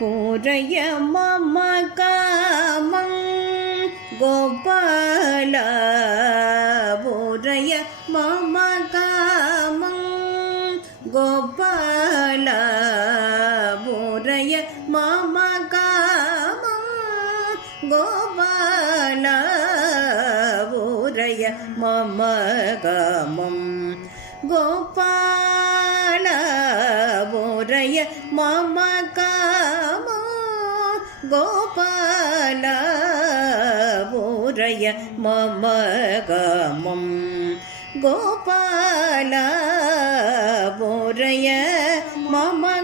பூரைய மமகாமம் கோபால பூரைய மமகாமம் கோபால பூரைய மமகாமம் கோபால பூரைய மமகாமம் கோபால பூரைய மமகா கோபால முறைய மமகமம். கோபால முறைய மமகமம்.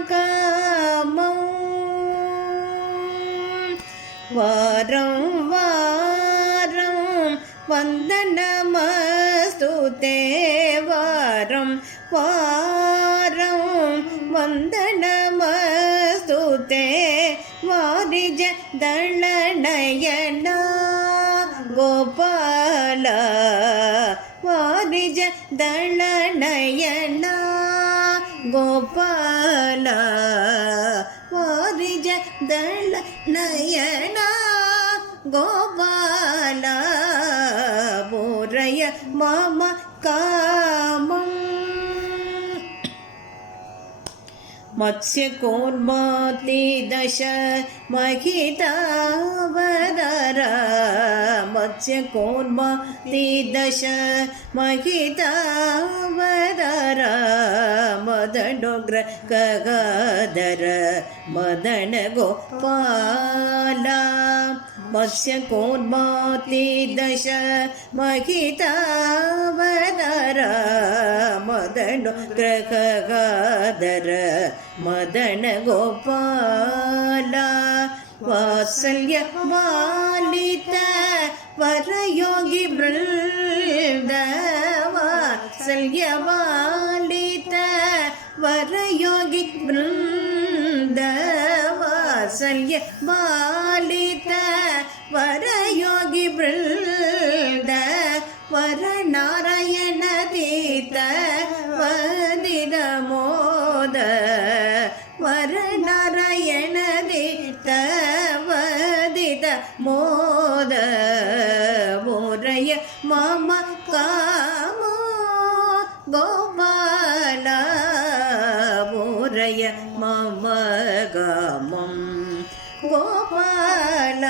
வாரம் வாரம் வந்த நமஸ்து தேவாரம் வாரம் வந்த நமஸ்து தளநயன கோபால வாரிஜ தளநயன கோபால வாரிஜ தளநயன கோபால போரைய மாமா கா मत्स्यकोन्मातिदश महितावदरा। मत्स्यकोन्मातिदश महितावदरा। मदनोग्रकगादर मदनगोपाला। मत्स्यकोन्मातिदश महितावदरा। मदनोग्रकगादर மதன கோபாலா வாசல்ய மாலித வரயோகி பிருந்த வாசல்ய மாலித வரயோகி பிருந்த வாசல்ய மாலி ನರ ನಾರಾಯಣದಿತ್ತವದಿತ ಮೋದ ಮೋರಯ ಮಮ ಕಾಮೋ ಗೋಪಾಲ ಮೋರಯ ಮಮ ಗಮಂ ಗೋಪಾಲ